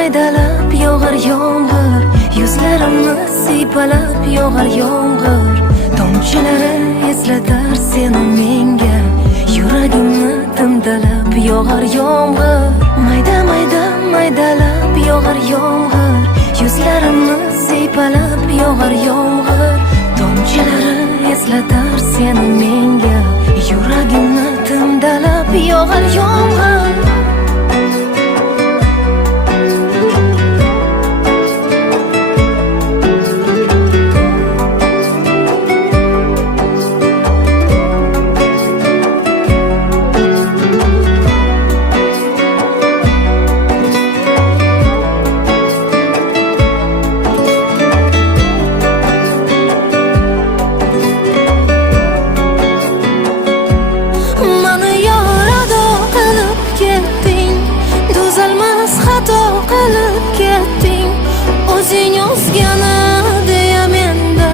maydalab yog'ar yomg'ir, yuzlarimni siypalab yog'ar yomg'ir. Tomchilari eslatar seni menga, yuragimni timdalab yog'ar yomg'ir. Mayda mayda maydalab yog'ar yomg'ir, yuzlarimni siypalab yog'ar yomg'ir. Tomchilari eslatar seni menga, yuragimni timdalab yog'ar yomg'ir.